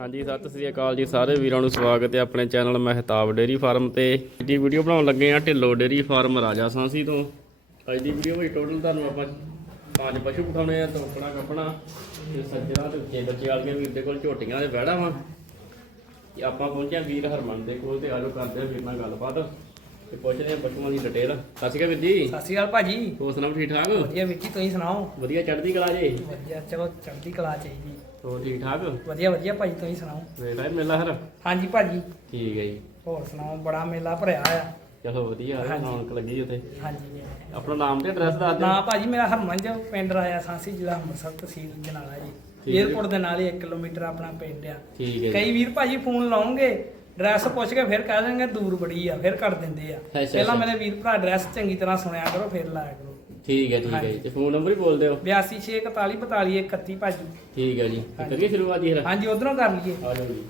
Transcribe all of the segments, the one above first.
ਹਾਂਜੀ ਸਤਿ ਸ੍ਰੀ ਅਕਾਲ ਜੀ ਸਾਰੇ ਵੀਰਾਂ ਨੂੰ ਸਵਾਗਤ ਹੈ ਆਪਣੇ ਚੈਨਲ ਮਹਿਤਾਬ ਡੇਰੀ ਫਾਰਮ ਤੇ। ਅੱਜ ਦੀ ਵੀਡੀਓ ਬਣਾਉਣ ਲੱਗੇ ਆ ਢਿੱਲੋ ਡੇਰੀ ਫਾਰਮ ਰਾਜਾ ਸਾਂਸੀ ਤੋਂ। ਅੱਜ ਦੀ ਵੀਡੀਓ ਵਿੱਚ ਟੋਟਲ ਤੁਹਾਨੂੰ ਆਪਾਂ ਪੰਜ ਪਸ਼ੂ ਪਠਾਉਣੇ ਆ ਤੋਕਣਾ ਕੱਪਣਾ ਤੇ ਸੱਜਣਾ ਤੇ ਉੱਚੇ ਬੱਚੇ ਵਾਲੀਆਂ ਵੀਰ ਦੇ ਕੋਲ ਝੋਟੀਆਂ ਦੇ ਬਹਿੜਾ ਵਾ। ਤੇ ਆਪਾਂ ਪਹੁੰਚਿਆ ਵੀਰ ਹਰਮਨ ਦੇ ਕੋਲ ਤੇ ਆਜੋ ਕਰਦੇ ਆ ਵੀਰ ਨਾਲ ਗੱਲਬਾਤ ਤੇ ਪੁੱਛਦੇ ਆ ਪਸ਼ੂਆਂ ਦੀ ਡਿਟੇਲ ਸਤਿ ਸ਼੍ਰੀ ਅਕਾਲ ਵੀਰ ਜੀ। ਸਤਿ ਸ਼੍ਰੀ ਅਕਾਲ ਭਾਜੀ। ਹੋਰ ਸੁਣਾਓ ਠੀਕ ਠਾਕ? ਵਧੀਆ ਵੀਰ ਜੀ ਤੁਸੀਂ ਸੁਣਾਓ? ਵਧੀਆ ਚੜ੍ਹਦੀ ਕਲਾ ਜੇ? ਵਧੀਆ ਚਲੋ ਚੜ੍ਹਦੀ ਕਲਾ ਚਾਹੀਦੀ। ਹੋਰ ਠੀਕ ਠਾਕ? ਵਧੀਆ ਵਧੀਆ ਭਾਜੀ ਤੁਸੀਂ ਸੁਣਾਓ? ਵੇਲਾ ਮੇਲਾ ਹਰ ਹਾਂਜੀ ਭਾਜੀ। ਠੀਕ ਹੈ ਜੀ। ਹੋਰ ਸੁਣਾਓ ਬੜਾ ਮੇਲਾ ਭਰਿਆ ਆ ਚਲੋ ਵਧੀਆ ਹਾਂਜੀ। ਰੌਣਕ ਲੱਗੀ ਉੱਥੇ। ਹਾਂਜੀ। ਆਪਣਾ ਨਾਮ ਤੇ ਐਡਰੈਸ ਦੱਸ ਦਿਓ। ਨਾ ਭਾਜੀ ਮੇਰਾ ਹਰਮਨ ਜੀ ਪਿੰਡ ਰਾਇਆ ਸਾਂਸੀ ਜ਼ਿਲ੍ਹਾ ਅੰਮ੍ਰਿਤਸਰ ਤਹਿਸੀਲ ਜਨਾਲਾ ਜੀ। ਹੈ। ਏਅਰਪੋਰਟ ਦੇ ਨਾਲ ਹੀ 1 ਕਿਲੋਮੀਟਰ ਆਪਣਾ ਪਿੰਡ ਆ। ਠੀਕ ਹੈ ਕਈ ਵੀਰ ਭਾਜੀ ਫੋਨ ਲਾਉਂਗੇ ਐਡਰੈਸ ਪੁੱਛ ਕੇ ਫਿਰ ਕਹਿ ਦੇਣਗੇ ਦੂਰ ਬੜੀ ਆ ਫਿਰ ਕੱਟ ਦਿੰਦੇ ਆ। ਪਹਿਲਾਂ। ਮੇਰੇ ਵੀਰ ਭਰਾ ਐਡਰੈਸ ਚੰਗੀ ਤਰ੍ਹਾਂ ਸੁਣਿਆ ਕਰੋ ਫਿਰ ਲਾਇਆ ਕਰੋ। ਠੀਕ ਹੈ ਠੀਕ ਹੈ। ਜੀ। ਤੇ ਫੋਨ ਨੰਬਰ ਹੀ ਬੋਲ ਦਿਓ। 8261 42 31 ਭਾਜੀ। ਠੀਕ ਹੈ ਜੀ। ਤੇ। ਕਰੀਏ ਸ਼ੁਰੂਆਤ ਜੀ ਫਿਰ। ਹਾਂਜੀ ਉਧਰੋਂ ਕਰ ਲਈਏ। ਆ ਜਾਓ ਜੀ।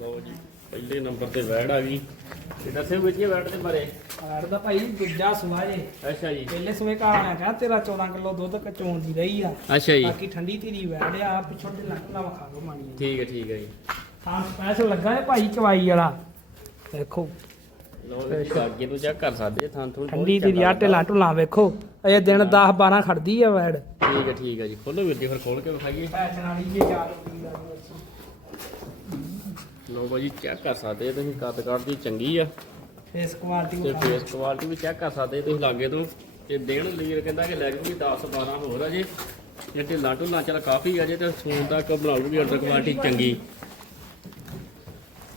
ਲਓ ਜੀ ਪਹਿਲੇ ਨੰਬਰ ਤੇ ਵੈੜ ਆ ਗਈ। ਤੇ ਦੱਸਿਓ ਵਿੱਚ ਇਹ ਵੈੜ ਦੇ ਬਾਰੇ। ਆੜ ਦਾ ਭਾਈ ਦੂਜਾ ਸੁਆ ਜੇ। ਅੱਛਾ ਜੀ। ਪਹਿਲੇ ਸੂਏ ਘਰ ਮੈਂ ਕਿਹਾ ਤੇਰਾ 14 ਕਿਲੋ ਦੁੱਧ ਕਚੋਣ ਦੀ ਰਹੀ ਆ। ਅੱਛਾ ਜੀ। ਬਾਕੀ ਠੰਡੀ ਧੀਰੀ ਵੜਿਆ ਪਿੱਛੋਂ ਤੇ ਲੱਕ ਨਾ ਵਖਾ ਲੋ ਮਾਣੀ ਠੀਕ ਹੈ ਠੀਕ ਹੈ ਜੀ। ਹਾਂ ਸਪੈਸ਼ਲ ਲੱਗਾ ਹੈ ਭਾਈ ਚਵਾਈ ਵਾਲਾ। ਦੇਖੋ। ਲਓ ਜੀ ਅੱਗੇ ਤੋਂ ਚੈੱਕ ਕਰ ਸਕਦੇ ਥਾਂ ਥੋੜੀ ਠੰਡੀ ਧੀਰੀ ਆ ਢਿੱਲਾਂ ਢੁੱਲਾਂ ਵੇਖੋ ਅਜੇ ਦਿਨ 10 12 ਖੜਦੀ ਆ ਵੈੜ। ਠੀਕ ਹੈ ਠੀਕ ਹੈ ਜੀ ਖੋਲੋ ਵੀਰ ਜੀ ਫਿਰ ਖੋਲ ਕੇ ਵਿਖਾਈਏ। ਵਾਲੀ ਜੇ ਦਾ ਲਓ ਬਾਜੀ ਚੈੱਕ ਕਰ ਸਕਦੇ ਤੁਸੀਂ ਕੱਦ ਕਾਠ ਦੀ ਚੰਗੀ ਆ। ਫੇਸ ਕੁਆਲਿਟੀ ਤੇ ਫੇਸ ਕੁਆਲਿਟੀ ਵੀ ਚੈੱਕ ਕਰ ਸਕਦੇ ਤੁਸੀਂ ਲਾਗੇ ਤੋਂ। ਤੇ ਦੇਣ ਲੀਰ ਕਹਿੰਦਾ ਕਿ ਲੈ ਜੂਗੀ 10 12 ਹੋਰ ਅਜੇ ਜੇ। ਢਿੱਲਾ ਢੁੱਲਾ ਚੱਲ ਕਾਫੀ ਅਜੇ ਤੇ ਸੂਨ ਤੱਕ ਬਣਾਉਗੀ ਅੰਡਰ ਕੁਆਲਿਟੀ ਚੰਗੀ।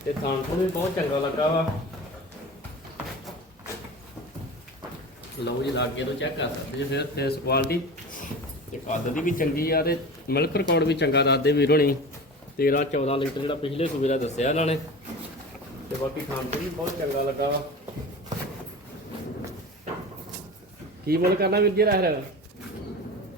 ਤੇ ਥਾਂ ਤੋਂ ਵੀ ਬਹੁਤ ਚੰਗਾ ਲੱਗਾ ਵਾ। ਲਓ ਜੀ, ਲਾਗੇ ਤੋਂ ਚੈੱਕ ਕਰ ਸਕਦੇ ਜੇ ਫਿਰ ਫੇਸ ਕੁਆਲਿਟੀ ਤੇ ਕੱਦ ਦੀ ਵੀ ਚੰਗੀ ਆ ਤੇ ਮਿਲਕ ਰਿਕਾਰਡ ਵੀ ਚੰਗਾ ਦੱਸਦੇ ਵੀਰ ਹੋਣੀ। 13 14 ਲੀਟਰ ਜਿਹੜਾ ਪਿਛਲੇ ਸੂਬੇ ਦਾ ਦੱਸਿਆ ਇਹਨਾਂ ਨੇ। ਤੇ ਬਾਕੀ ਖਾਣ ਤੋਂ ਵੀ ਬਹੁਤ ਚੰਗਾ ਲੱਗਾ। ਵਾ ਕੀ ਮੁੱਲ ਕਰਨਾ ਵੀਰ ਜੀ ਰਹਿ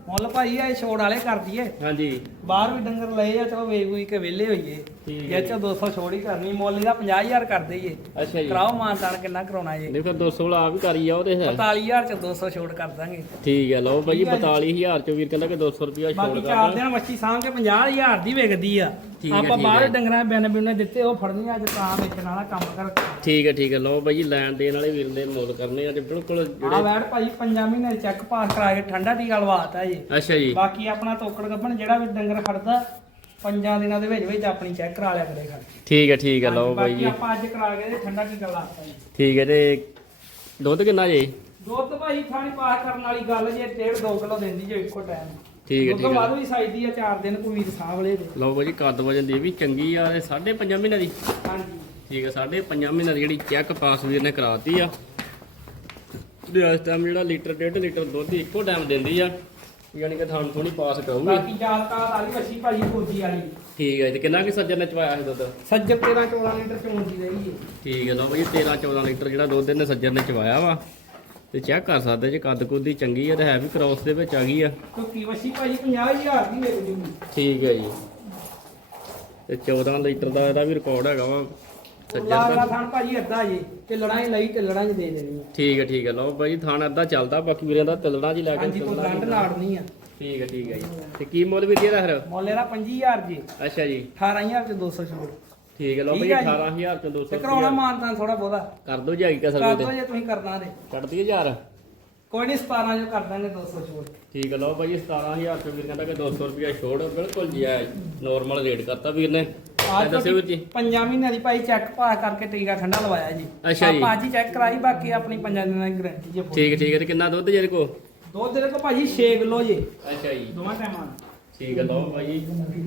ਮੁੱਲ ਭਾਈ ਆ ਛੋੜ ਵਾਲੇ ਕਰ ਦਈਏ। ਹਾਂਜੀ। ਬਾਹਰ ਵੀ ਡੰਗਰ ਲਏ ਆ ਚਲੋ ਵੇਚ ਵੂਚ ਕੇ ਵਿਹਲੇ ਹੋਈਏ। ਠੀਕ ਜੇ। ਹੈ ਚ 200 ਛੋੜ ਹੀ ਕਰਨੀ ਮੁੱਲ ਇਹਦਾ 50000 ਕਰ ਦਈਏ। ਅੱਛਾ ਜੀ। ਕਰਾਓ ਮਾਨਤਾਨ ਕਿੰਨਾ ਕਰਾਉਣਾ ਜੇ। ਨਹੀਂ ਫਿਰ 200 ਵਾਲਾ ਆ ਵੀ ਕਰੀ ਆ ਉਹਦੇ ਹੈ। 45000 ਚ 200 ਛੋੜ ਕਰ ਦਾਂਗੇ। ਠੀਕ ਹੈ ਲਓ ਭਾਈ ਠੀਕ ਹੈ ਜੀ। 42000 ਚੋਂ ਵੀਰ ਕਹਿੰਦਾ ਕਿ 200 ਰੁਪਿਆ ਛੋੜ ਬਾਕੀ ਚਾਰ। ਦਿਨ ਮੱਛੀ ਸਾਂਭ ਕੇ 50000 ਦੀ ਵਿਕਦੀ ਆ। ਠੀਕ ਹੈ, ਆਪਾਂ ਠੀਕ ਬਾਹਰ ਹੈ। ਡੰਗਰਾਂ ਬਿਨ ਬਿਨੇ ਦਿੱਤੇ ਉਹ ਫੜਨੀ ਅੱਜ ਤਾਂ ਵੇਚਣ ਵਾਲਾ ਕੰਮ ਕਰ ਠੀਕ ਹੈ ਠੀਕ ਹੈ ਲਓ ਭਾਈ ਲੈਣ ਦੇਣ ਵਾਲੇ ਵੀਰ ਦੇ ਮੁੱਲ ਕਰਨੇ ਆ ਤੇ ਬਿਲਕੁਲ ਆ ਜਿਹੜੇ ਵੈੜ ਭਾਈ ਪੰਜਾਂ ਮਹੀਨੇ ਦੇ ਚੈੱਕ ਪਾਸ ਕਰਾ ਕੇ ਠੰਡਾ ਟੀਕਾ ਲਵਾਤਾ ਜੀ। ਅੱਛਾ ਜੀ। ਬਾਕੀ ਆਪਣਾ ਤੋਕੜ ਗੱਭਣ ਜਿਹੜਾ ਵੀ ਡੰਗਰ ਖੜਦਾ ਪੰਜਾਂ ਦਿਨਾਂ ਦੇ ਵਿੱਚ ਵਿੱਚ ਆਪਣੀ ਚੈੱਕ ਕਰਾ ਲਿਆ ਕਰੇ ਖੜ ਠੀਕ ਹੈ ਠੀਕ ਹੈ ਲਓ ਬਾਕੀ ਜੀ। ਆਪਾਂ ਅੱਜ ਕਰਾ ਕੇ ਤੇ ਠੰਡਾ ਟੀਕਾ ਲਾਤਾ ਜੀ। ਠੀਕ ਹੈ ਤੇ ਦੁੱਧ ਕਿੰਨਾ ਜੀ? ਦੁੱਧ ਭਾਈ ਥਾਣੀ ਪਾਸ ਕਰਨ ਵਾਲੀ ਗੱਲ ਜੇ 1.5 2 ਕਿਲੋ ਦਿੰਦੀ ਜੇ ਇੱਕੋ ਟਾਈਮ ਠੀਕ ਹੈ ਠੀਕ ਹੈ। ਵੀ ਸਾਈਦੀ ਆ 4 ਦਿਨ ਕੋਈ ਵੀਰ ਸਾਂਭ ਲੇ ਦੇ ਲਓ ਭਾਈ ਜੀ ਕੱਦ ਵਜਨ ਦੀ ਵੀ ਚੰਗੀ ਆ ਤੇ 5.5 ਮਹੀਨੇ ਦੀ। ਹਾਂਜੀ। ਠੀਕ ਹੈ 5.5 ਮਹੀਨੇ ਦੀ ਜਿਹੜੀ ਚੈੱਕ ਪਾਸ ਵੀਰ ਨੇ ਕਰਾਤੀ ਆ। ਤੇ ਇਸ ਟਾਈਮ ਜਿਹੜਾ ਲੀਟਰ ਡੇਢ ਲੀਟਰ ਦੁੱਧ ਇੱਕੋ ਟਾਈਮ ਦਿੰਦੀ ਆ। ਯਾਨੀ ਕਿ ਤੁਹਾਨੂੰ ਥੋੜੀ ਪਾਸ ਕਰਾਊਗੀ ਬਾਕੀ ਜਾਲਕਾਤ ਵਾਲੀ ਵੱਛੀ ਭਾਜੀ ਫੌਜੀ ਵਾਲੀ। ਠੀਕ ਹੈ ਤੇ ਕਿੰਨਾ ਕਿ ਸੱਜਰ ਨੇ ਚਵਾਇਆ ਸੀ ਦੁੱਧ? ਸੱਜਰ 13 14 ਲੀਟਰ ਚੋਂ ਦੀ ਰਹੀ ਹੈ ਠੀਕ ਹੈ ਲਓ ਭਾਈ 13 14 ਲੀਟਰ ਜਿਹੜਾ ਦੁੱਧ ਇਹਨੇ ਸੱਜਰ ਨੇ ਚਵਾਇਆ ਵਾ। ਤੇ ਚੈੱਕ ਕਰ ਸਕਦੇ ਜੇ ਕੱਦ ਕੁੱਦ ਦੀ ਚੰਗੀ ਹੈ ਤੇ ਹੈ ਵੀ ਕ੍ਰੋਸ ਦੇ ਵਿੱਚ ਆ ਗਈ ਆ। ਕਿਉਂਕਿ ਵੱਛੀ ਭਾਜੀ 50000 ਦੀ ਵਿਕ ਜੂਗੀ ਠੀਕ ਹੈ ਜੀ। ਤੇ 14 ਲੀਟਰ ਦਾ ਇਹਦਾ ਵੀ ਰਿਕਾਰਡ ਹੈਗਾ ਵਾ। ਲਾਗਲਾ ਦਾ ਥਾਣ ਭਾਜੀ ਅੱਧਾ ਜੀ ਤੇ ਲੜਾਈ ਲਈ ਤੇ ਲੜਾਈ ਦੇ ਦੇਣੀ ਹੈ ਠੀਕ ਹੈ ਠੀਕ ਹੈ ਲਓ ਭਾਈ ਥਾਣਾ ਅੱਧਾ ਚੱਲਦਾ ਬਾਕੀ ਵੀਰਾਂ ਦਾ ਤਿਲੜਾ ਜੀ ਲੈ ਕੇ ਹਾਂਜੀ ਕੋਈ ਗੰਢ। ਲਾੜਨੀ ਆ। ਠੀਕ ਹੈ ਠੀਕ ਹੈ ਜੀ। ਤੇ ਕੀ ਮੁੱਲ ਵੀ ਦੇ ਫਿਰ? ਮੁੱਲ ਇਹਦਾ 25000 ਜੀ। ਅੱਛਾ ਜੀ। 18000 ਤੇ 200 ਛੋੜ ਠੀਕ ਹੈ ਲਓ ਠੀਕ ਜੀ। 18000 ਤੋਂ 200 ਤੇ ਕਰਾਉਣਾ ਮਾਨਤਾਨ ਥੋੜਾ ਬਹੁਤਾ। ਕਰ ਦੋ ਜਾਈ ਕਸਰ ਕਰ ਦੇ ਜੇ ਤੁਸੀਂ ਕਰਨਾ ਤੇ। ਕੱਢ ਦਈਏ ਯਾਰ ਕੋਈ ਨਹੀਂ 17 ਜੋ ਕਰ ਦਾਂਗੇ 200 ਛੋੜ। ਠੀਕ ਹੈ ਲਓ ਭਾਈ 17000 ਤੋਂ ਵੀਰ ਕਹਿੰਦਾ ਕਿ 200 ਰੁਪਿਆ ਛੋੜ ਬਿਲਕੁਲ ਜੀ ਹੈ ਨੋਰਮਲ ਰੇਟ ਕਰਤਾ ਵੀਰ ਨੇ। ਇਹ ਦੱਸਿਓ ਵੀਰ ਜੀ। ਪੰਜਾਂ ਮਹੀਨਿਆਂ ਦੀ ਭਾਈ ਚੈੱਕ ਪਾਸ ਕਰਕੇ ਟੀਕਾ ਠੰਡਾ ਲਵਾਇਆ ਜੀ। ਅੱਛਾ ਜੀ। ਆਪਾਂ ਅੱਜ ਹੀ ਚੈੱਕ ਕਰਾਈ ਬਾਕੀ ਆਪਣੀ ਪੰਜਾਂ ਦਿਨਾਂ ਦੀ ਗਾਰੰਟੀ ਜੇ ਠੀਕ ਠੀਕ ਹੈ ਤੇ ਕਿੰਨਾ ਦੁੱਧ ਜਿਹਦੇ ਕੋ ਦੁੱਧ ਦੇ ਕੋ ਭਾਜੀ 6 ਕਿਲੋ ਜੀ। ਅੱਛਾ ਜੀ। ਦੋਵਾਂ ਟਾਈਮਾਂ ਦਾ। ਠੀਕ ਹੈ ਲਓ ਭਾਈ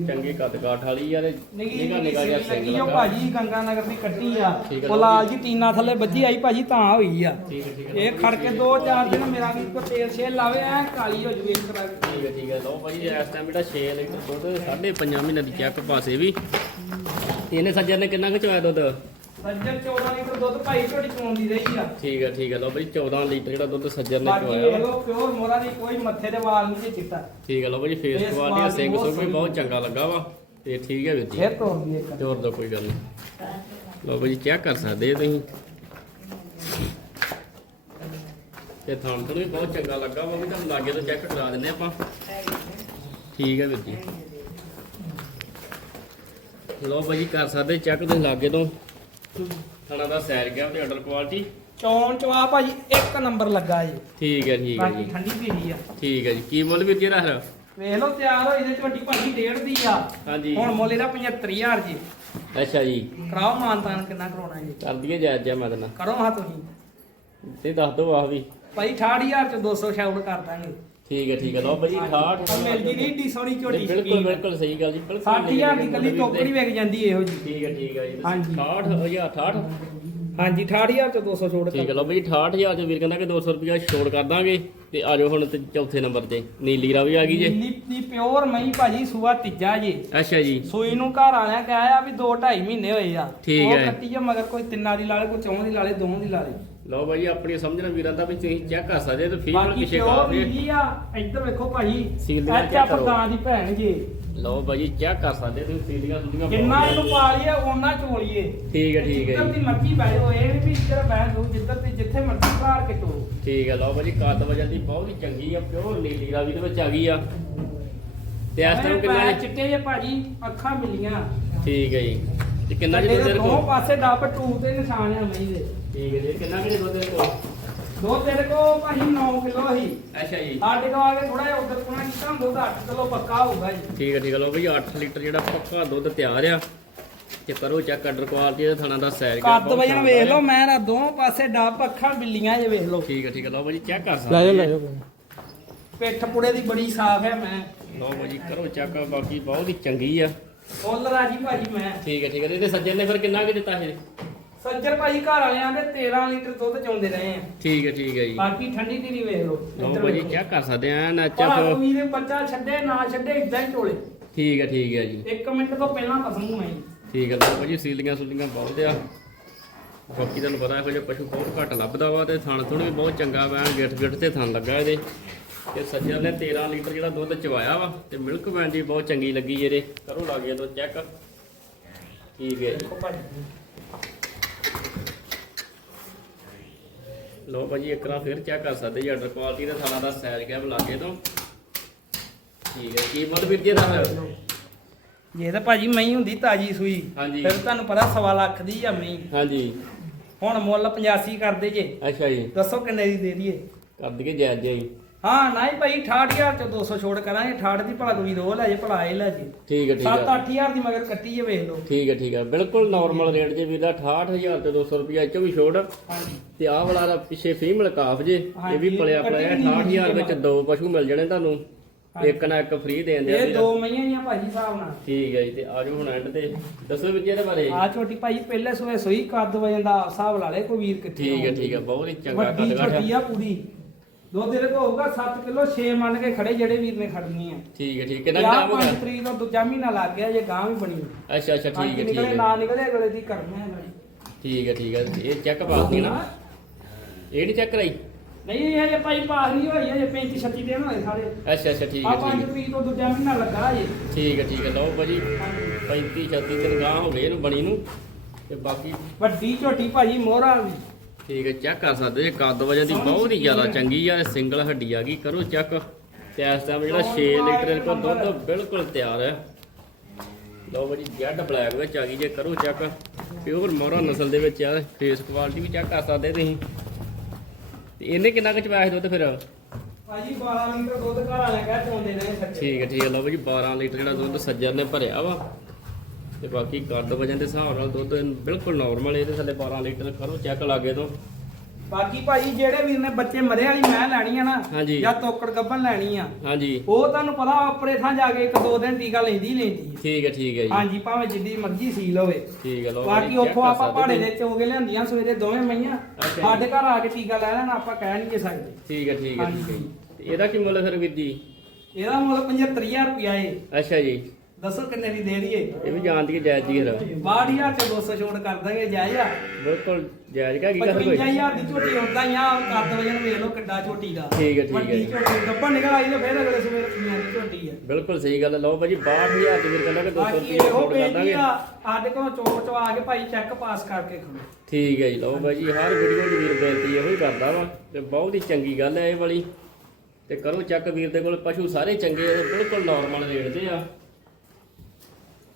ਚੰਗੇ ਕੱਦ ਕਾਠ ਵਾਲੀ ਯਾਰ ਨਿੱਕੀ ਨਿਗਾ ਨਿੱਕੀ ਨਿਗਾ ਜਿਹਾ ਲੱਗੀ ਉਹ ਲੱਗਾ। ਭਾਜੀ ਗੰਗਾ ਨਗਰ ਦੀ ਕੱਟੀ ਆ। ਠੀਕ ਹੈ ਉਹ ਲਾਲ ਜੀ ਟੀਨਾ ਥੱਲੇ ਵੱਜੀ ਆਈ ਭਾਜੀ ਤਾਂ ਹੋਈ ਆ। ਠੀਕ ਹੈ ਠੀਕ ਹੈ ਇਹ ਖੜ ਕੇ ਦੋ ਚਾਰ ਦਿਨ ਮੇਰਾ ਵੀ ਕੋ ਤੇਲ ਛੇਲ ਲਾਵੇ ਐ ਕਾਲੀ ਹੋ ਜਵੇ ਇੱਕ ਦੀ। ਠੀਕ ਹੈ ਠੀਕ ਹੈ ਲਓ ਭਾਈ ਇਸ ਟਾਈਮ ਜਿਹੜਾ 6 ਲੀਟਰ ਦੁੱਧ 5.5 ਮਹੀਨੇ ਦੀ ਚੈੱਕ ਪਾਸੇ ਵੀ। ਇਹਨੇ ਸੱਜਰ ਨੇ ਕਿੰਨਾ ਕੁ ਚਵਾਇਆ ਦੁੱਧ? ਸੱਜਰ 14 ਲੀਟਰ ਦੁੱਧ ਭਾਈ ਝੋੜੀ ਚੋਂਦੀ ਰਹੀ ਆ। ਠੀਕ ਹੈ ਠੀਕ ਹੈ ਲਓ ਭਾਈ 14 ਲੀਟਰ ਜਿਹੜਾ ਦੁੱਧ ਸੱਜਰ ਨੇ ਬਾਕੀ ਚਵਾਇਆ ਵਾ। ਵੇਖੋ ਪਿਓਰ ਮੋਰਾ ਦੀ ਕੋਈ ਮੱਥੇ ਦੇ ਵਾਲ ਨਹੀਂ ਜੇ ਚਿੱਟਾ ਠੀਕ ਹੈ ਲਓ ਭਾਈ face Face quality quality Singh ਬਹੁਤ ਸੁੰਘ ਵੀ ਬਹੁਤ ਚੰਗਾ ਲੱਗਾ ਵਾ। ਤੇ ਠੀਕ ਹੈ ਵੀਰ ਜੀ। ਫੇਰ ਤੋੜਦੀ ਇੱਕ। ਤੇ ਹੋਰ ਦਾ ਕੋਈ ਗੱਲ ਨਹੀਂ। ਲਓ ਭਾਈ ਚੈੱਕ ਕਰ ਸਕਦੇ ਹੋ ਤੁਸੀਂ। ਤੇ ਥਾਣ ਤੋਂ ਵੀ ਬਹੁਤ ਚੰਗਾ ਲੱਗਾ ਵਾ। ਉਹ ਵੀ ਤੁਹਾਨੂੰ ਲਾਗੇ ਤੋਂ ਚੈੱਕ ਕਰਾ ਦਿੰਨੇ ਆਪਾਂ। ਠੀਕ ਹੈ ਵੀਰ ਜੀ। ਲਓ ਭਾਜੀ ਕਰ ਸਕਦੇ ਚੈੱਕ ਤੁਸੀਂ ਲਾਗੇ ਤੋਂ। ਥਣਾ ਦਾ ਸੈਰ ਗਿਆ ਤੇ ਆਰਡਰ ਕੁਆਲਿਟੀ ਚੌਣ ਚਵਾ ਭਾਜੀ ਇੱਕ ਨੰਬਰ ਲੱਗਾ ਜੀ। ਠੀਕ ਹੈ ਠੀਕ ਹੈ ਬਾਕੀ ਜੀ। ਠੰਡੀ ਪੀੜੀ ਆ। ਠੀਕ ਹੈ ਜੀ। ਕੀ ਮੁੱਲ ਵੀਰ ਜੀ ਰੱਖ ਵੇਖ ਲਓ ਤਿਆਰ ਹੋਈ ਤੇ ਝੋਟੀ ਭਾਜੀ ਡੇਢ ਦੀ ਆ। ਹਾਂਜੀ। ਹੁਣ ਮੁੱਲ ਇਹਦਾ 75000 ਜੀ। ਅੱਛਾ ਜੀ। ਕਰਾਓ ਮਾਨਤਾਨ ਕਿੰਨਾ ਕਰਾਉਣਾ ਜੀ। ਕਰ ਦਈਏ ਜਾਇਜ਼ ਜਿਹਾ ਮਦਨ ਕਰੋ ਹਾਂ ਤੁਸੀਂ। ਤੇ ਦੱਸ ਦਿਓ ਆਹ ਵੀ। ਭਾਈ 68000 ਚ 200 ਸ਼ਾਊਟ ਕਰ ਦਾਂਗੇ। ਠੀਕ ਹੈ ਠੀਕ ਹੈ। ਲਓ ਭਾਜੀ 68 ਮਿਲ ਜੀ ਨਹੀਂ ਏਡੀ ਸੋਹਣੀ ਝੋਟੀ ਬਿਲਕੁਲ ਬਿਲਕੁਲ ਸਹੀ ਗੱਲ ਜੀ ਬਿਲਕੁਲ 60000 ਦੀ ਕੱਲੀ ਟੋਕਰੀ ਵਿਕ ਜਾਂਦੀ ਇਹੋ ਜੀ। ਠੀਕ ਹੈ ਠੀਕ ਹੈ ਜੀ। ਹਾਂਜੀ। 68 ਹਜ਼ਾਰ 68 ਹਾਂਜੀ 68000 ਚ 200 ਛੋੜ ਠੀਕ ਹੈ ਲਓ ਭਾਜੀ 68000 ਚ ਵੀਰ ਕਹਿੰਦਾ ਕਿ 200 ਰੁਪਇਆ ਛੋੜ ਕਰ ਦਾਂਗੇ। ਤੇ ਆ ਜਾਓ ਹੁਣ ਤੇ ਚੌਥੇ ਨੰਬਰ ਤੇ ਨੀਲੀ ਰਾ ਵੀ ਆ ਗਈ ਜੇ। ਨੀਲੀ ਪਿਓਰ ਮਈ ਭਾਜੀ ਸੂਆ ਤੀਜਾ ਜੀ। ਅੱਛਾ ਜੀ। ਸੂਈ ਨੂੰ ਘਰ ਆਲਿਆਂ ਕਹਿਆ ਵੀ 2 2.5 ਮਹੀਨੇ ਹੋਏ ਆ। ਠੀਕ ਉਹ ਹੈ। ਕੱਟੀ ਮਗਰ ਕੋਈ ਤਿੰਨਾਂ ਦੀ ਲਾਲੇ ਕੋਈ ਚੌਂ ਦੀ ਲਾਲੇ ਦੋਹਾਂ ਦੀ ਲਾਲੇ ਲਓ ਭਾਜੀ ਆਪਣੀ ਸਮਝਣਾ ਵੀਰਾਂ ਦਾ ਵੀ ਤੁਸੀਂ ਚੈੱਕ ਕਰ ਸਕਦੇ ਤੇ ਫੀਮੇਲ ਬਾਕੀ ਪਿੱਛੇ ਪਿਓਰ ਕਰਦੇ ਨੀਲੀ ਆ ਇੱਧਰ ਵੇਖੋ ਭਾਜੀ ਸੀਲ ਦੀਆਂ ਐਚਾ check ਕਰੋ। ਦੀ ਭੈਣ ਜੀ। ਲਓ ਭਾਜੀ ਚੈੱਕ ਕਰ ਸਕਦੇ ਤੁਸੀਂ ਸੀਲੀਆਂ ਸੁਲੀਆਂ ਜਿੰਨਾ ਇਹਨੂੰ ਪਾਲੀਏ ਉਹਨਾਂ ਚੋਲੀਏ। ਠੀਕ ਹੈ ਠੀਕ ਹੈ ਜਿੱਧਰ ਜੀ। ਦੀ ਮਰਜ਼ੀ ਬਹਿ ਜਾਓ ਇਹ ਨੀ ਵੀ ਇੱਧਰ ਬਹਿ ਜਾਓ ਜਿੱਧਰ ਦੀ ਜਿੱਥੇ ਮਰਜ਼ੀ ਭਾਰ ਕੇ ਟੋ ਠੀਕ ਹੈ ਲਓ ਭਾਜੀ ਕੱਦ ਵਜਨ ਦੀ ਬਹੁਤ ਹੀ ਚੰਗੀ ਆ ਪਿਓਰ ਨੀਲੀ ਰਾਵੀ ਦੇ ਵਿੱਚ ਆ ਗਈ ਆ। ਤੇ ਇਸ ਟਾਈਮ ਕਿੰਨਾ ਪੈਰ? ਚਿੱਟੇ ਜੇ ਭਾਜੀ ਅੱਖਾਂ ਮਿਲੀਆਂ। ਠੀਕ ਹੈ ਜੀ। ਤੇ ਕਿੰਨਾ ਜੀ ਦੁੱਧ ਦੇ ਦੋਵੇਂ ਕੋ ਪਾਸੇ ਡੱਬ ਟੂ ਤੇ ਨਿਸ਼ਾਨ ਆ ਮਈ ਦੇ। ਠੀਕ ਹੈ ਜੀ ਕਿੰਨਾ ਕਿ ਦੁੱਧ ਦੇ ਕੋ ਦੋ ਤੇਰੇ ਕੋ ਭਾਜੀ 9 ਕਿਲੋ ਹੀ ਅੱਛਾ ਜੀ। ਸਾਡੇ ਕੋ ਆ ਕੇ ਥੋੜਾ ਜਿਹਾ ਉਧਰ ਪੁਣਾ ਕੀਤਾ ਦੁੱਧ 8 ਕਿਲੋ ਪੱਕਾ ਹੋਊਗਾ ਜੀ। ਠੀਕ ਹੈ ਠੀਕ ਹੈ ਲਓ ਭਾਜੀ 8 ਲੀਟਰ ਜਿਹੜਾ ਪੱਕਾ ਦੁੱਧ ਤਿਆਰ ਆ। ਤੇ ਕਰੋ ਚੈੱਕ ਆਰਡਰ ਕੁਆਲਿਟੀ ਦੇ ਥਾਣਾ ਦਾ ਸੈਰ ਗਿਆ ਕੱਦ ਵਜਨ ਵੇਖ ਲਓ ਮੈਂ ਨਾ ਦੋਵੇਂ ਪਾਸੇ ਡੱਬ ਅੱਖਾਂ ਬਿੱਲੀਆਂ ਜੇ ਵੇਖ ਲਓ। ਠੀਕ ਹੈ ਠੀਕ ਹੈ ਲਓ ਭਾਜੀ ਚੈੱਕ ਕਰ ਸਕਦੇ ਜੀ। ਪਿੱਠ ਪੁੜੇ ਦੀ ਬੜੀ ਸਾਫ਼ ਹੈ ਮੈਂ। ਲਓ ਭਾਜੀ ਕਰੋ ਚੈੱਕ ਬਾਕੀ ਬਹੁਤ ਹੀ ਚੰਗੀ ਆ। ਫੁੱਲ ਰਾਜੀ ਭਾਜੀ ਮੈਂ। ਠੀਕ ਹੈ ਠੀਕ ਹੈ। ਤੇ ਇਹਦੇ ਸੱਜਣ ਨੇ ਫਿਰ ਕਿੰਨਾ ਕੁ ਦਿੱਤਾ ਇਹ? ਸੱਜਰ ਭਾਜੀ ਘਰ ਵਾਲਿਆਂ ਦੇ 13 ਲੀਟਰ ਦੁੱਧ ਚੋਂਦੇ ਰਹੇ ਆ। ਠੀਕ ਹੈ ਠੀਕ ਹੈ ਜੀ। ਬਾਕੀ ਠੰਡੀ ਦੀ ਵੇਖ ਲਓ ਇੱਧਰ ਭਾਜੀ। ਚੈੱਕ ਕਰ ਸਕਦੇ ਆ ਨਾ ਚੱਪ। ਕੋਈ ਦੇ ਬੱਚਾ ਛੱਡੇ ਨਾ ਛੱਡੇ ਇਦਾਂ ਹੀ ਚੋਲੇ। ਠੀਕ ਹੈ ਠੀਕ ਹੈ ਜੀ। 1 ਮਿੰਟ ਤੋਂ ਪਹਿਲਾਂ ਪਸੰਦ ਮੈਂ ਠੀਕ ਹੈ ਲਓ ਭਾਜੀ ਸੀਲੀਆਂ ਸੁਲੀਆਂ ਬਹੁਤ ਆ। ਬਾਕੀ ਤੁਹਾਨੂੰ ਪਤਾ ਇਹੋ ਜਿਹਾ ਪਸ਼ੂ ਬਹੁਤ ਘੱਟ ਲੱਭਦਾ ਵਾ ਤੇ ਥਣ ਥੁਣ ਵੀ ਬਹੁਤ ਚੰਗਾ ਵਾ ਗਿੱਠ ਗਿੱਠ ਤੇ ਥਣ ਲੱਗਾ ਇਹਦੇ। ਤੇ ਸੱਜਣ ਨੇ 13 ਲੀਟਰ ਜਿਹੜਾ ਦੁੱਧ ਚਵਾਇਆ ਵਾ ਤੇ ਮਿਲਕ ਵੈਨ ਦੀ ਬਹੁਤ ਚੰਗੀ ਲੱਗੀ ਇਹਦੇ। ਕਰੋ ਲਾਗੇ ਤੋਂ ਚੈੱਕ ਠੀਕ ਹੈ ਜੀ। ਦੇਖੋ ਭਾਜੀ ਇੱਕ ਵਾਰ ਫਿਰ ਚੈੱਕ ਕਰ ਸਕਦੇ ਜੀ ਆਰਡਰ ਕੁਆਲਿਟੀ ਦੇ ਥਾਣਾ ਦਾ ਸਾਈਜ਼ ਗੈਪ ਲਾਗੇ ਤੋਂ। ਠੀਕ ਹੈ ਕੀ ਮੁੱਲ ਵੀਰ ਜੀ ਦਾ ਜੇ ਤਾਂ ਭਾਜੀ ਮਈ ਹੁੰਦੀ ਤਾਜੀ ਸੂਈ। ਹਾਂਜੀ। ਫਿਰ ਤੁਹਾਨੂੰ ਪਤਾ ਸਵਾ ਲੱਖ ਦੀ ਆ ਮਈ ਹਾਂਜੀ। ਹੁਣ ਮੁੱਲ 85 ਕਰਦੇ ਜੇ। ਅੱਛਾ ਜੀ। ਦੱਸੋ ਕਿੰਨੇ ਦੀ ਦੇ ਦਈਏ? ਕਰ ਦਈਏ ਜਾਇਜ਼ ਜੀ ਹਾਂ ਨਹੀਂ ਭਾਈ 68000 ਚ 200 ਛੋੜ ਕਰਾਂਗੇ। 68 ਦੀ ਭਲਾ ਕੋਈ ਰੋਲ ਲੈ ਜੇ ਭਲਾ ਇਹ ਲੈ ਜੇ। ਠੀਕ ਹੈ ਠੀਕ 7-8000 ਹੈ ਦੀ ਮਗਰ ਕੱਟੀ ਜੇ ਵੇਖ ਲਓ। ਠੀਕ ਹੈ ਠੀਕ ਹੈ। ਬਿਲਕੁਲ ਨਾਰਮਲ ਰੇਟ ਜੇ ਵੀਰ ਦਾ 68000 ਤੇ 200 ਰੁਪਿਆ ਚੋਂ ਵੀ ਛੋੜ ਹਾਂਜੀ। ਤੇ ਆਹ ਵਾਲਾ ਦਾ ਪਿੱਛੇ ਫੀਮੇਲ ਕਾਫ ਜੇ ਇਹ ਵੀ ਪਲਿਆ ਪਲਿਆ ਕੱਟੀ ਵੀ 68000 ਵਿੱਚ ਦੋ ਪਸ਼ੂ ਮਿਲ ਜਾਣੇ ਤੁਹਾਨੂੰ। ਇੱਕ ਨਾ ਇੱਕ ਫ੍ਰੀ ਦੇ ਇਹ ਦੋ ਮਈਆਂ ਦੀਆਂ ਭਾਜੀ ਹਿਸਾਬ ਨਾਲ। ਠੀਕ ਹੈ ਜੀ ਤੇ ਆਜੋ ਹੁਣ ਐਂਡ ਤੇ। ਦੱਸੋ ਵਿੱਚ ਇਹਦੇ ਬਾਰੇ? ਆ ਛੋਟੀ ਭਾਈ ਪਹਿਲੇ ਸੂਏ ਸੂਈ ਕੱਦ ਵਜਨ ਦਾ ਹਿਸਾਬ ਲਾ ਲੈ ਕੋਈ ਵੀਰ ਕਿੱਥੇ ਠੀਕ ਹੈ ਠੀਕ ਹੈ ਬਹੁਤ ਹੀ ਚੰਗਾ ਕੱਦ ਕਾਠ ਛੋਟੀ ਆ ਪੂਰੀ। ਦੁੱਧ ਇਹਦੇ ਕੋਲ ਹੋਊਗਾ 7 ਕਿਲੋ 6 ਮੰਨ ਕੇ ਖੜੇ ਜਿਹੜੇ ਵੀਰ ਨੇ ਖੜਨੀ ਆ। ਠੀਕ ਹੈ ਠੀਕ ਕਿੰਨਾ ਕਿੰਨਾ ਗ੍ਰਾਮ ਹੋਗਾ ਤਰੀਕ ਤੋਂ ਦੂਜਾ ਮਹੀਨਾ ਲੱਗ ਗਿਆ ਜੇ ਗਾਂ ਵੀ ਬਣੀ ਅੱਛਾ ਅੱਛਾ ਠੀਕ ਹੈ ਹਾਂਜੀ, ਠੀਕ ਹੈ। ਨਾ ਨਿਕਲੇ ਅਗਲੇ ਦੀ ਕਰਨਾ ਹੈ ਠੀਕ ਹੈ ਠੀਕ ਹੈ ਇਹ ਚੈੱਕ ਪਾਸ ਨਹੀਂ ਨਾ। ਇਹ ਨਹੀਂ ਚੈੱਕ ਕਰਾਈ? ਨਹੀਂ ਇਹ ਜੇ ਭਾਈ ਪਾਸ ਨਹੀਂ ਹੋਈ ਜੇ 35 36 ਦਿਨ ਹੋਏ ਸਾਰੇ। ਅੱਛਾ ਅੱਛਾ ਠੀਕ ਆ ਹੈ 5 ਠੀਕ ਹੈ। ਤਰੀਕ ਤੋਂ ਦੂਜਾ ਮਹੀਨਾ ਲੱਗਾ ਜੇ ਠੀਕ ਹੈ ਠੀਕ ਹੈ ਲਓ ਭਾਜੀ 35 36 ਦਿਨ ਗਾਂ ਹੋ ਗਏ ਇਹਨੂੰ ਬਣੀ ਨੂੰ। ਤੇ ਬਾਕੀ ਵੱਡੀ ਝੋਟੀ ਭਾਜੀ ਮੋਹਰਾ ਵੀ ਠੀਕ ਹੈ ਚੈੱਕ ਕਰ ਸਕਦੇ ਜੇ ਕੱਦ ਵਜਨ ਦੀ ਬਹੁਤ ਹੀ ਜ਼ਿਆਦਾ ਚੰਗੀ ਆ ਸਿੰਗਲ ਹੱਡੀ ਆ ਗਈ ਕਰੋ ਚੈੱਕ ਤੇ ਇਸ ਟਾਈਮ ਜਿਹੜਾ 6 ਲੀਟਰ ਦੇ ਕੋਲ ਦੁੱਧ ਬਿਲਕੁਲ ਤਿਆਰ ਹੈ। ਲਓ ਭਾਜੀ ਜੈਡ ਬਲੈਕ ਵਿੱਚ ਆ ਗਈ ਜੇ ਕਰੋ ਚੈੱਕ ਪਿਓਰ ਮੋਹਰਾ ਨਸਲ ਦੇ ਵਿੱਚ ਆ ਫੇਸ ਕੁਆਲਿਟੀ ਵੀ ਚੈੱਕ ਕਰ ਸਕਦੇ ਤੁਸੀਂ। ਤੇ ਇਹਨੇ ਕਿੰਨਾ ਕੁ ਚਵਾਇਆ ਦੁੱਧ ਫਿਰ? ਭਾਜੀ 12 ਲੀਟਰ ਦੁੱਧ ਘਰ ਵਾਲਿਆਂ ਕਹਿ ਚੋਂਦੇ ਨੇ ਠੀਕ ਹੈ ਠੀਕ ਹੈ ਲਓ ਭਾਜੀ 12 ਲੀਟਰ ਜਿਹੜਾ ਦੁੱਧ ਸੱਜਰ ਨੇ ਭਰਿਆ ਵਾ। ਤੇ ਬਾਕੀ ਕੱਦ ਵਜਨ ਦੇ ਹਿਸਾਬ ਨਾਲ ਦੁੱਧ ਬਿਲਕੁਲ ਨਾਰਮਲ ਇਹਦੇ ਥੱਲੇ 12 ਲੀਟਰ ਕਰੋ ਚੈੱਕ ਲਾਗੇ ਤੋਂ। ਬਾਕੀ ਭਾਜੀ ਜਿਹੜੇ ਵੀਰ ਨੇ ਬੱਚੇ ਮਰੇ ਵਾਲੀ ਮੈਂ ਲੈਣੀ ਆ ਨਾ। ਜਾਂ ਤੋਕੜ ਗੱਬਨ ਲੈਣੀ ਆ ਹਾਂਜੀ। ਉਹ ਤੁਹਾਨੂੰ ਪਤਾ ਆਪਣੇ ਥਾਂ ਜਾ ਕੇ ਇੱਕ ਦੋ ਦਿਨ ਟੀਕਾ ਲੈਂਦੀ ਲੈਂਦੀ। ਠੀਕ ਹੈ ਠੀਕ ਹੈ ਜੀ। ਹਾਂਜੀ ਭਾਵੇਂ ਜਿੱਡੀ ਮਰਜ਼ੀ ਸੀਲ ਹੋਵੇ। ਠੀਕ ਹੈ ਲਓ ਬਾਕੀ ਉੱਥੋਂ ਆਪਾਂ ਪਹਾੜੇ। ਦੇ ਚੋਗੇ ਲਿਆਂਦੀਆਂ ਸਵੇਰੇ ਦੋਵੇਂ ਮਈਆਂ। ਸਾਡੇ ਘਰ ਆ ਕੇ ਟੀਕਾ ਲੈ ਲੈਣਾ ਆਪਾਂ ਕਹਿ ਨਹੀਂ ਸਕਦੇ। ਠੀਕ ਹੈ ਠੀਕ ਹੈ ਇਹਦਾ ਕੀ ਮੁੱਲ ਫਿਰ ਵੀਰ ਜੀ? ਇਹਦਾ ਮੁੱਲ 75000 ਰੁਪਿਆ ਏ। ਅੱਛਾ ਜੀ। ਦੱਸੋ ਕਿੰਨੇ ਦੀ ਦੇ ਦਈਏ? ਇਹ ਵੀ ਜਾਣਦੀ ਹੈ ਜਾਇਜ਼ ਜੀ ਫਿਰ 62000 ਚ 200 ਛੋੜ ਕਰ ਦਾਂਗੇ ਜਾਇਜ਼ ਆ? ਬਿਲਕੁਲ ਜਾਇਜ਼ ਕਾ ਕੀ ਕਰ ਕੋਈ 55000 ਦੀ ਝੋਟੀ ਹੁੰਦਾ ਹੀ ਆ ਕੱਦ ਵਜਨ ਵੇਖ ਲਓ ਕਿੱਡਾ ਝੋਟੀ ਦਾ। ਠੀਕ ਹੈ, ਠੀਕ ਹੈ। ਵੱਡੀ। ਝੋਟੀ ਗੱਬਨ ਨਿਕਲ ਆਈ ਤੇ ਫਿਰ ਅਗਲੇ ਸਵੇਰ ਪੀਆਂ ਦੀ ਝੋਟੀ ਹੈ ਬਿਲਕੁਲ ਸਹੀ ਗੱਲ ਹੈ। ਲਓ ਭਾਜੀ 62000 ਦੀ ਵੀਰ ਕਹਿੰਦਾ ਕਿ 200 ਬਾਕੀ ਇਹੋ ਛੋਟ ਬੇਨਤੀ ਦਾਂਗੇ। ਆ ਸਾਡੇ ਕੋਲ ਚੋਕ ਚਵਾ ਕੇ ਭਾਈ ਚੈੱਕ ਪਾਸ ਕਰਕੇ ਖੜੋ ਠੀਕ ਹੈ ਜੀ ਲਓ ਭਾਜੀ ਹਰ ਵੀਡੀਓ ਦੀ ਵੀਰ ਬੇਨਤੀ ਇਹੋ ਹੀ ਕਰਦਾ ਵਾ ਤੇ ਬਹੁਤ ਹੀ ਚੰਗੀ ਗੱਲ ਹੈ ਇਹ ਵਾਲੀ। ਤੇ ਕਰੋ ਚੱਕ ਵੀਰ ਦੇ ਕੋਲ ਪਸ਼ੂ ਸਾਰੇ ਚੰਗੇ ਆ ਬਿਲਕੁਲ ਨਾਰਮਲ ਰੇਟ ਤੇ ਆ।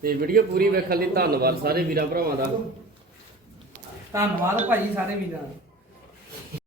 ਤੇ ਵੀਡੀਓ ਪੂਰੀ ਵੇਖਣ ਲਈ ਧੰਨਵਾਦ ਸਾਰੇ ਵੀਰਾਂ ਭਰਾਵਾਂ ਦਾ। ਧੰਨਵਾਦ ਭਾਈ, ਸਾਰੇ ਵੀਰਾਂ ਦਾ।